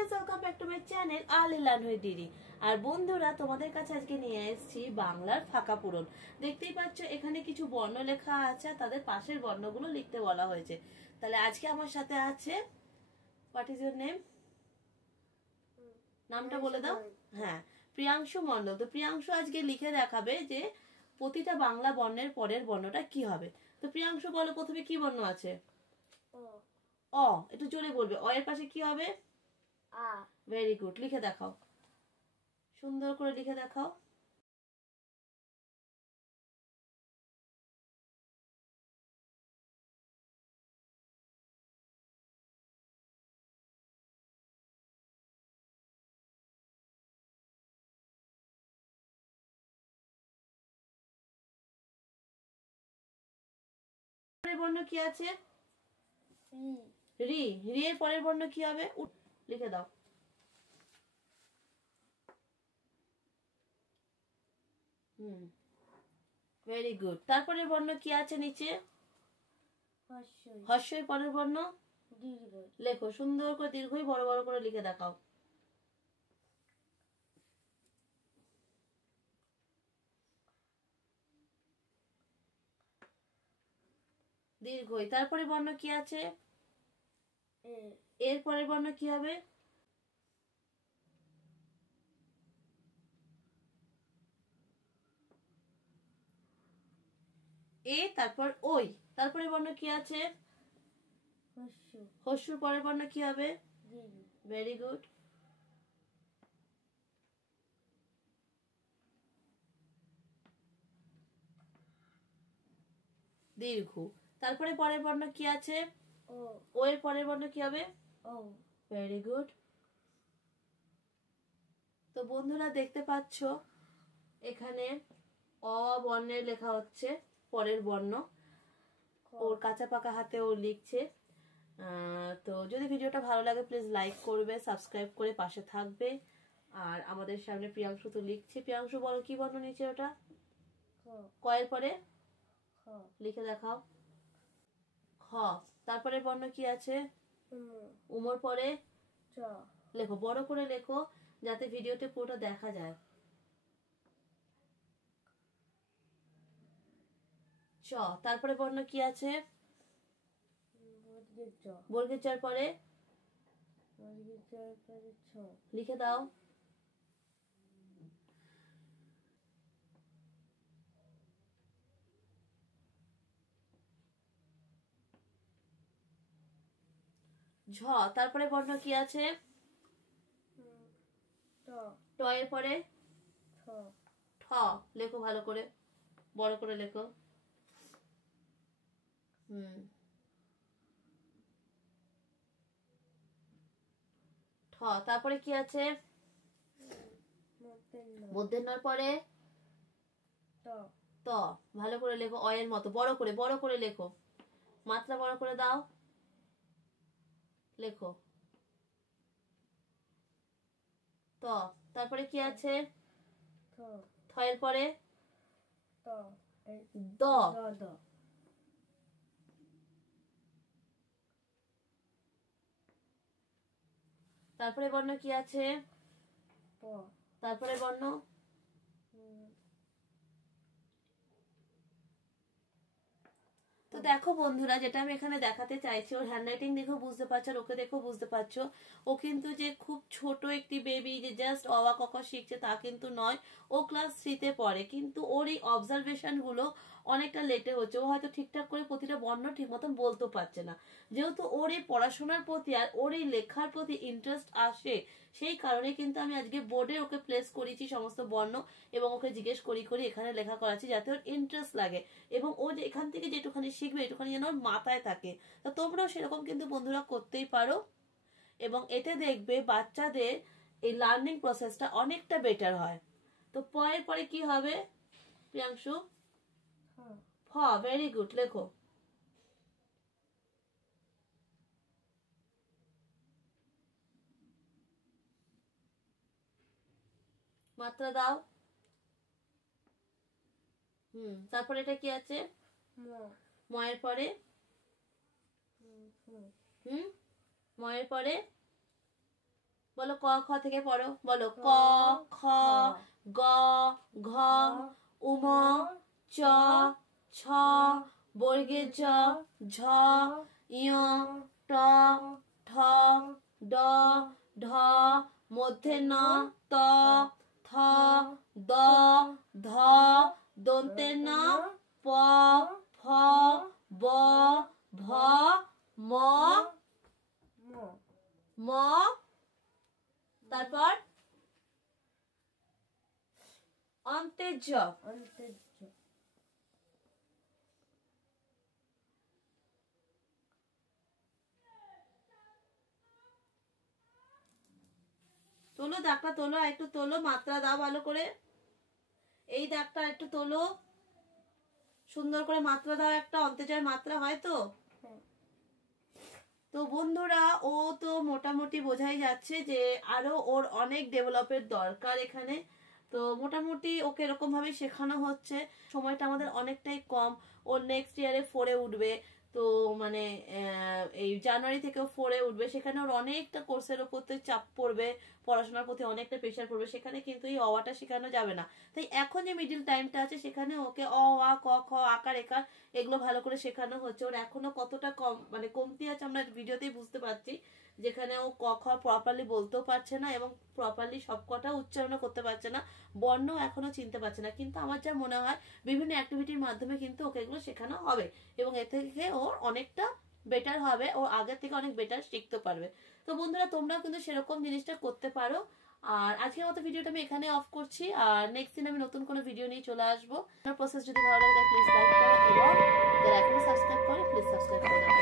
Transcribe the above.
Friends, welcome back to my channel আল learn with DD. আর বন্ধুরা, তোমাদের কাছে আজকে নিয়ে এসেছি বাংলার ফাঁকা পূরণ। দেখতেই পাচ্ছ এখানে কিছু বর্ণ লেখা আছে, তাদের পাশের বর্ণগুলো লিখতে বলা হয়েছে। তাহলে আজকে আমার সাথে আছে, হোয়াট ইজ ইউর নেম? নামটা বলে দাও। হ্যাঁ, প্রিয়াংশু মণ্ডল। তো প্রিয়াংশু আজকে লিখে দেখাবে যে প্রতিটা বাংলা বর্ণের পরের বর্ণটা কি হবে। তো প্রিয়াংশু বলো, প্রথমে কি বর্ণ আছে? অ। একটু জোরে বলবে। অ এর পাশে কি হবে? আ। ভেরি গুড, লিখে দেখাও, সুন্দর করে লিখে দেখাও। পরের বর্ণ কি আছে? রি। রি এর পরের বর্ণ কি হবে? লিখে দাও। Very good. তারপরের বর্ণ কি আছে নিচে? হর্ষই পরের বর্ণ লেখো, সুন্দর করে দীর্ঘই বড় বড় করে লিখে দেখাও। দীর্ঘই। তারপরে বর্ণ কি আছে? এর পরের বর্ণ কি হবে? এ। তারপর ওই। তারপরে বর্ণ কি আছে? হস্যুর পরের বর্ণ কি হবে? Very good. দীর্ঘ। তারপরে পরের বর্ণ কি আছে? ও এর পরের বর্ণ কি হবে? Very good. তো বন্ধুরা, দেখতে পাচ্ছ এখানে অ বর্ণের লেখা হচ্ছে পরের বর্ণ। ওর কাঁচা পাকা হাতে ও লিখছে। তো যদি ভিডিওটা ভালো লাগে প্লিজ লাইক করবে, সাবস্ক্রাইব করে পাশে থাকবে। আর আমাদের সামনে প্রিয়াংশু তো লিখছে। প্রিয়াংশু বলো, কি বর্ণ নিচে ওটা? কয়ের পরে লিখে দেখাও। খ। তারপরে বর্ণ কি আছে? উমর পরে লেখো, বড় করে লেখো যাতে ভিডিওতে পুরোটা দেখা যায়। চ। তারপরে বর্ণ কি আছে? বর্গের চর পরে লিখে দাও। ঝ। তারপরে বর্ণ কি আছে? ট এর পরে ঠ। লেখো ভালো করে, বড় করে লেখো। ঠ। তারপরে কি আছে? মধ্যের পরে ত। ভালো করে লেখো, অয়ের মতো বড় করে লেখো, মাত্রা বড় করে দাও, লেখো ত। তারপরে কি আছে? থ এর পরে দ। তারপরে বর্ণ কি আছে? তারপরে বর্ণ তো দেখো বন্ধুরা, যেটা আমি এখানে দেখাতে চাইছি, ওর হ্যান্ডরাইটিং দেখো বুঝতে পারছো, আর ওকে দেখো বুঝতে পারছো। ও কিন্তু যে খুব ছোট একটি বেবি যে জাস্ট অ ক খ শিখছে তা কিন্তু নয়। ও ক্লাস 3-তে পড়ে, কিন্তু ওর এই অবজারভেশন গুলো অনেকটা লেটে হচ্ছে। ও হয়তো ঠিকঠাক করে প্রতিটা বর্ণ ঠিক মতন বলতে পারছে না। যেহেতু ওর এই পড়াশোনার প্রতি আর ওর এই লেখার প্রতি ইন্টারেস্ট আসে, সেই কারণে কিন্তু আমি আজকে বোর্ডে ওকে প্লেস করেছি সমস্ত বর্ণ, এবং ওকে জিজ্ঞেস করি এখানে লেখা করাচ্ছি যাতে ওর ইন্টারেস্ট লাগে, এবং ও যে এখান থেকে যেটুখানি শিখবে এটুখানি যেন ওর মাথায় থাকে। তা তোমরাও সেরকম কিন্তু বন্ধুরা করতেই পারো, এবং এতে দেখবে বাচ্চাদের এই লার্নিং প্রসেসটা অনেকটা বেটার হয়। তো প এর পরে কি হবে প্রিয়াংশু? ফ। ভেরি গুড, লেখো। মাত্রা দাও। তারপরে এটা কি আছে? ম এর পরে ম এর পরে বলো ক খ থেকে পড়ো, বলো ক খ গ ঘ উম চ ছ বর্গের জ ঝ ইয় ট ঠ ড ঢ মধ্যে ন ত থ দ ধ দন্তের ন প ফ ব ভ ম ম তারপর অন্তের জ। তোলো দাগটা, তোলো একটু, তোলো মাত্রা দাও ভালো করে, এই দাগটা একটু তোলো, সুন্দর করে মাত্রা দাও, একটা অন্তেজয়ের মাত্রা হয় তো। তো বন্ধুরা ও তো মোটামুটি বোঝাই যাচ্ছে যে আরো ওর অনেক ডেভেলপের দরকার এখানে। তো মোটামুটি ওকে এরকম ভাবে শেখানো হচ্ছে, সময়টা আমাদের অনেকটাই কম। ও নেক্সট ইয়ারে 4-এ উঠবে, তো মানে এই জানুয়ারি থেকে 4-এ উঠবে, সেখানে ওর অনেকটা কোর্সের ওপর চাপ পড়বে, পড়াশোনার প্রতি অনেকটা প্রেশার পড়বে, সেখানে কিন্তু এই অওয়াটা শেখানো যাবে না। তাই এখন যে মিডিল টাইমটা আছে সেখানে ওকে অ আ ক খ আকার একার এগুলো ভালো করে শেখানো হচ্ছে। ওর এখনো কতটা কম মানে কমতি আছে আমরা ভিডিওতেই বুঝতে পারছি, যেখানে ও ক খ প্রপারলি বলতেও পারছে না এবং প্রপারলি সবকটা উচ্চারণ করতে পারছে না, বর্ণ এখনো চিনতে পারছে না। কিন্তু আমার যা মনে হয় বিভিন্ন অ্যাক্টিভিটির মাধ্যমে কিন্তু ওকে এগুলো শেখানো হবে এবং এ থেকে ওর অনেকটা বেটার হবে, ও আগের থেকে অনেক বেটার শিখতে পারবে। তো বন্ধুরা তোমরাও কিন্তু সেরকম জিনিসটা করতে পারো। আর আজকের মতো ভিডিওটা আমি এখানে অফ করছি, আর নেক্সট দিন আমি নতুন কোনো ভিডিও নিয়ে চলে আসবো। প্রসেস যদি ভালো লাগে প্লিজ লাইক করো এবং যারা এখনো সাবস্ক্রাইব করে প্লিজ সাবস্ক্রাইব করে দাও।